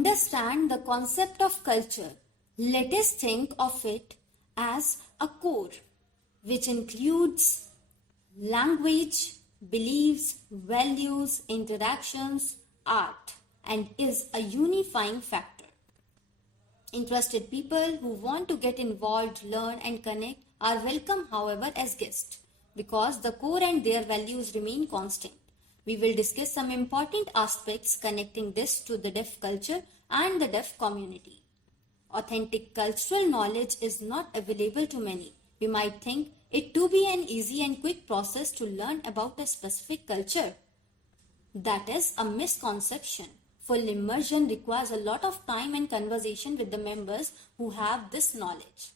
understand the concept of culture, let us think of it as a core, which includes language, beliefs, values, interactions, art, and is a unifying factor. Interested people who want to get involved, learn, and connect are welcome, however, as guests, because the core and their values remain constant. We will discuss some important aspects connecting this to the deaf culture and the deaf community. Authentic cultural knowledge is not available to many. We might think it to be an easy and quick process to learn about a specific culture. That is a misconception. Full immersion requires a lot of time and conversation with the members who have this knowledge.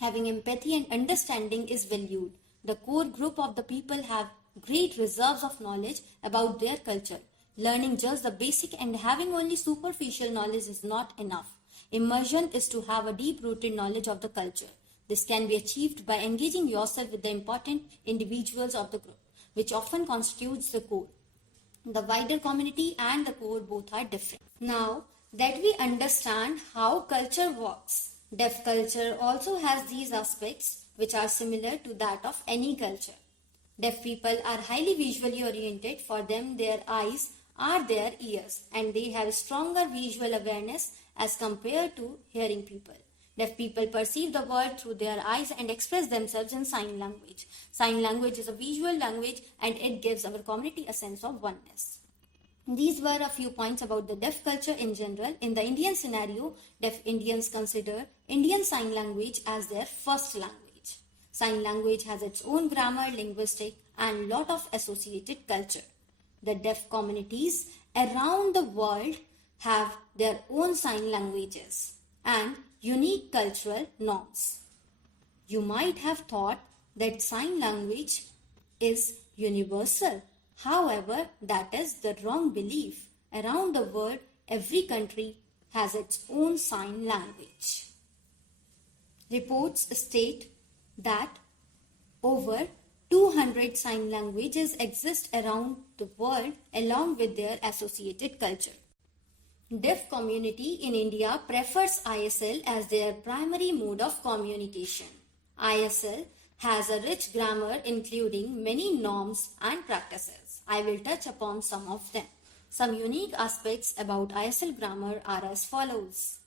Having empathy and understanding is valued. The core group of the people have great reserves of knowledge about their culture. Learning just the basic and having only superficial knowledge is not enough. Immersion is to have a deep-rooted knowledge of the culture. This can be achieved by engaging yourself with the important individuals of the group, which often constitutes the core. The wider community and the core both are different. Now that we understand how culture works, deaf culture also has these aspects which are similar to that of any culture. Deaf people are highly visually oriented. For them, their eyes are their ears, and they have stronger visual awareness as compared to hearing people. Deaf people perceive the world through their eyes and express themselves in sign language. Sign language is a visual language and it gives our community a sense of oneness. These were a few points about the deaf culture in general. In the Indian scenario, deaf Indians consider Indian Sign Language as their first language. Sign language has its own grammar, linguistic, and lot of associated culture. The deaf communities around the world have their own sign languages and unique cultural norms. You might have thought that sign language is universal. However, that is the wrong belief. Around the world, every country has its own sign language. Reports state that over 200 sign languages exist around the world along with their associated culture. Deaf community in India prefers ISL as their primary mode of communication. ISL has a rich grammar including many norms and practices. I will touch upon some of them. Some unique aspects about ISL grammar are as follows.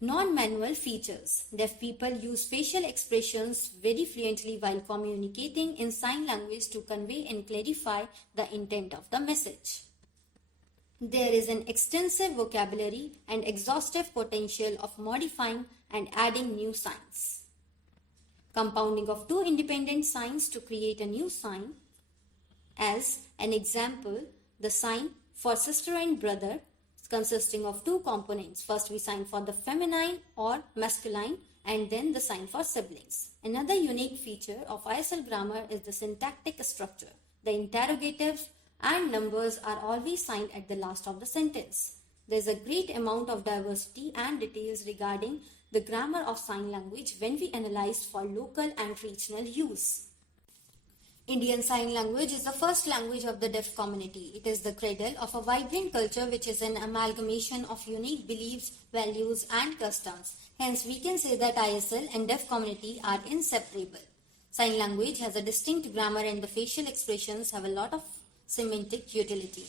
Non-manual features. Deaf people use facial expressions very fluently while communicating in sign language to convey and clarify the intent of the message. There is an extensive vocabulary and exhaustive potential of modifying and adding new signs. Compounding of two independent signs to create a new sign. As an example, the sign for sister and brother consisting of two components. First we sign for the feminine or masculine and then the sign for siblings. Another unique feature of ISL grammar is the syntactic structure. The interrogatives and numbers are always signed at the last of the sentence. There is a great amount of diversity and details regarding the grammar of sign language when we analyze for local and regional use. Indian Sign Language is the first language of the deaf community. It is the cradle of a vibrant culture which is an amalgamation of unique beliefs, values and customs. Hence, we can say that ISL and deaf community are inseparable. Sign language has a distinct grammar and the facial expressions have a lot of semantic utility.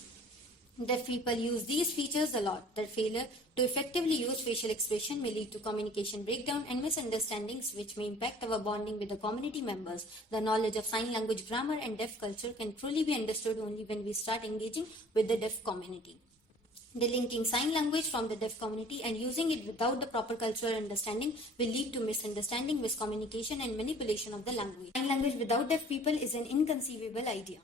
Deaf people use these features a lot. Their failure to effectively use facial expression may lead to communication breakdown and misunderstandings which may impact our bonding with the community members. The knowledge of sign language grammar and deaf culture can truly be understood only when we start engaging with the deaf community. Delinking sign language from the deaf community and using it without the proper cultural understanding will lead to misunderstanding, miscommunication and manipulation of the language. Sign language without deaf people is an inconceivable idea.